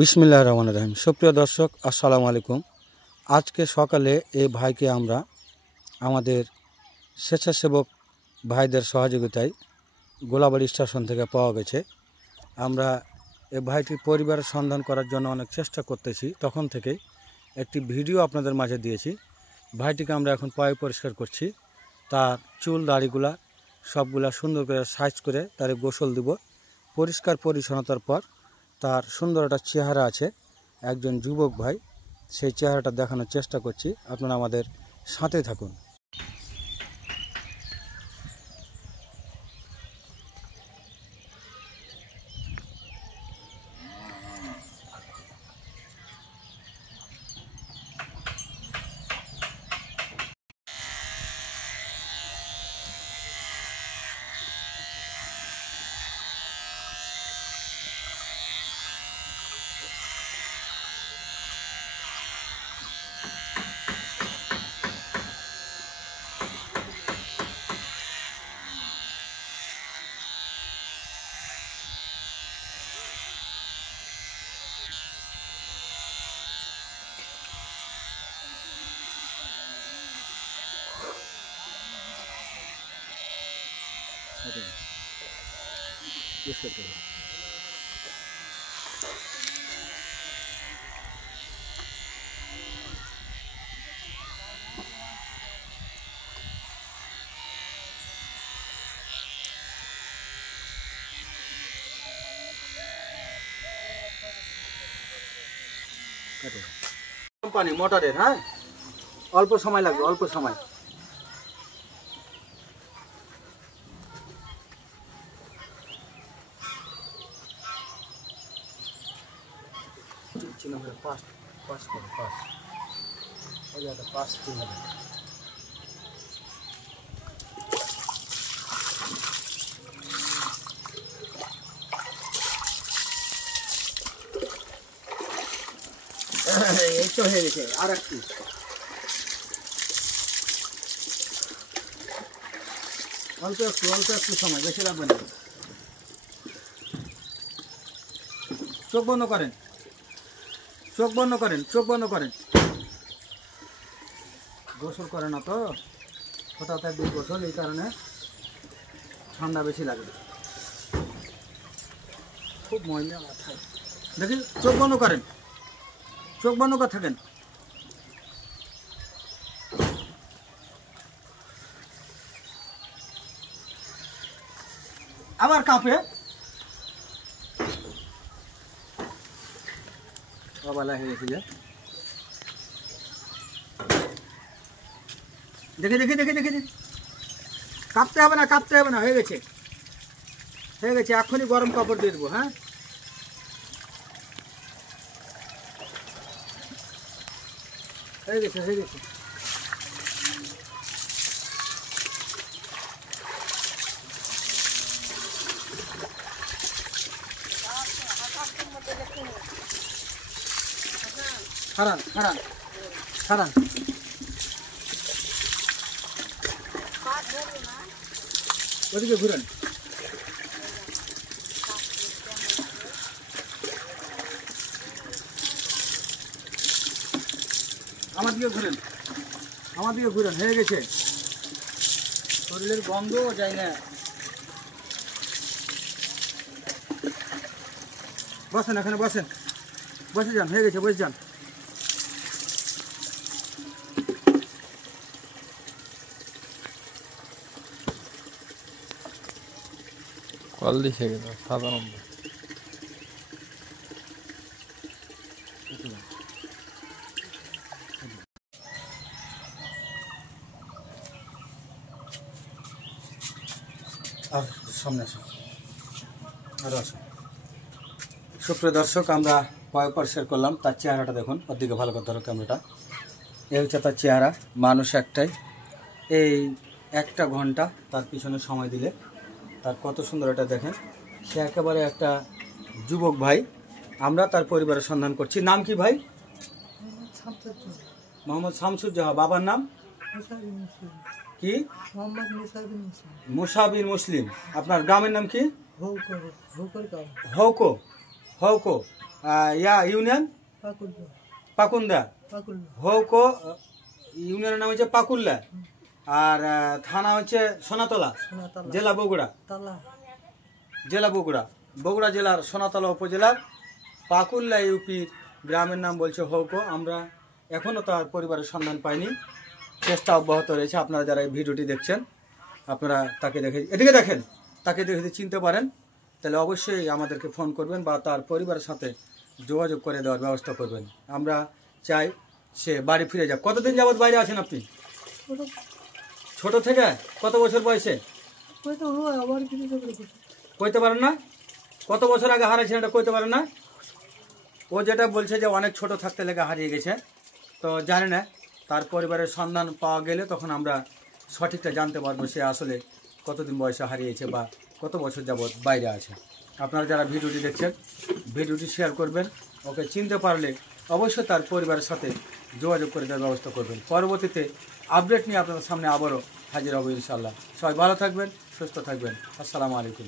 বিসমিল্লাহির রহমানির রহিম। সুপ্রিয় দর্শক, আসসালামু আলাইকুম। আজকে সকালে এই ভাইকে আমরা আমাদের স্বেচ্ছাসেবক ভাইদের সহযোগিতায় গোলাবাড়ি স্টেশন থেকে পাওয়া গেছে। আমরা এই ভাইটির পরিবারের সন্ধান করার জন্য অনেক চেষ্টা করতেছি, তখন থেকে একটি ভিডিও আপনাদের মাঝে দিয়েছি। ভাইটিকে আমরা এখন পায়ে পরিষ্কার করছি, তার চুল দাড়িগুলা সবগুলা সুন্দর করে সাইজ করে তার গোসল দিব। পরিষ্কার পরিচ্ছন্নতার পর তার সুন্দর একটা চেহারা আছে, একজন যুবক ভাই, সেই চেহারাটা দেখানোর চেষ্টা করছি। আপনারা আমাদের সাথে থাকুন। কোম্পানি মোটরের, হ্যাঁ, অল্প সময় লাগবে, অল্প সময়। এই তো হয়ে গেছে, আর একটু অল্প একটু সময়, বেশি লাগবে না। চোখ বন্ধ করেন, চোখ বন্ধ করেন, চোখ বন্ধ করেন। গোসল করে না তো, হঠাৎ একদিন গোসল, এই কারণে ঠান্ডা বেশি লাগে, খুব ময়লা মাথায়। দেখি, চোখ বন্ধ করেন, চোখ বন্ধ করে থাকেন। আবার কাঁপে, বাবালা হয়ে গেছে যে। দেখে দেখে দেখে দেখে দেখে, কাঁপতে হবে না, কাঁপতে হবে না, হয়ে গেছে, হয়ে গেছে। এখনই গরম কাপড় দিয়ে দেবো, হ্যাঁ। হয়ে গেছে, হয়ে গেছে। খারান খারান খারান, ওদিকে ঘুরেন। আমার দিকে ঘুরেন, আমার দিকে ঘুরেন, হয়ে গেছে। শরীরের গন্ধ যায় না। বসেন, এখানে বসেন, বসে যান, হয়ে গেছে, বসে যান। কল দিছে গেল সাধারণ। আর সামনে আসুন, আরো আসুন। সুপ্রিয় দর্শক, আমরা পয় পরিষ্কার করলাম, তার চেহারাটা দেখুন, ওর দিকে ভালো করে ধরো ক্যামেরাটা। এই হচ্ছে তার চেহারা, মানুষ একটাই। এই একটা ঘন্টা তার পিছনে সময় দিলে তার কত সুন্দর এটা দেখেন। সে একেবারে একটা যুবক ভাই। আমরা তার পরিবারের সন্ধান করছি। নাম কি ভাই? মোহাম্মদ শামসুজ্জামান। বাবার নাম কি? মুসা বিন মুসলিম। আপনার গ্রামের নাম কি? হৌকো। হৌকো, ইউনিয়ন পাকুন্দা, হৌকো ইউনিয়নের নাম হচ্ছে পাকুল্লা, আর থানা হচ্ছে সোনাতলা, জেলা বগুড়া, বগুড়া জেলার সোনাতলা উপজেলার পাকুল্লা ইউপির গ্রামের নাম বলছে হৌকো। আমরা এখনও তার পরিবারের সন্ধান পাইনি, চেষ্টা অব্যাহত রয়েছে। আপনারা যারা এই ভিডিওটি দেখছেন, আপনারা তাকে এদিকে দেখেন, তাকে দেখে চিনতে পারেন, তাহলে অবশ্যই আমাদেরকে ফোন করবেন বা তার পরিবারের সাথে যোগাযোগ করে দেওয়ার ব্যবস্থা করবেন। আমরা চাই সে বাড়ি ফিরে যাক। কতদিন যাবৎ বাইরে আছেন আপনি? ছোট থেকে? কত বছর বয়সে? কইতে পারেন না? কত বছর আগে হারিয়েছেন এটা কইতে পারেন না? ও যেটা বলছে যে অনেক ছোট থাকতে লেগে হারিয়ে গেছে, তো জানি না। তার পরিবারের সন্ধান পাওয়া গেলে তখন আমরা সঠিকটা জানতে পারবো সে আসলে কতদিন বয়সে হারিয়েছে বা কত বছর যাবৎ বাইরে আছে। আপনারা যারা ভিডিওটি দেখছেন, ভিডিওটি শেয়ার করবেন। ওকে চিনতে পারলে অবশ্যই তার পরিবারের সাথে যোগাযোগ করে দেওয়ার ব্যবস্থা করবেন। পরবর্তীতে আপডেট নিয়ে আপনাদের সামনে আবারও হাজির হব ইনশাআল্লাহ। সবাই ভালো থাকবেন, সুস্থ থাকবেন। আসসালামু আলাইকুম।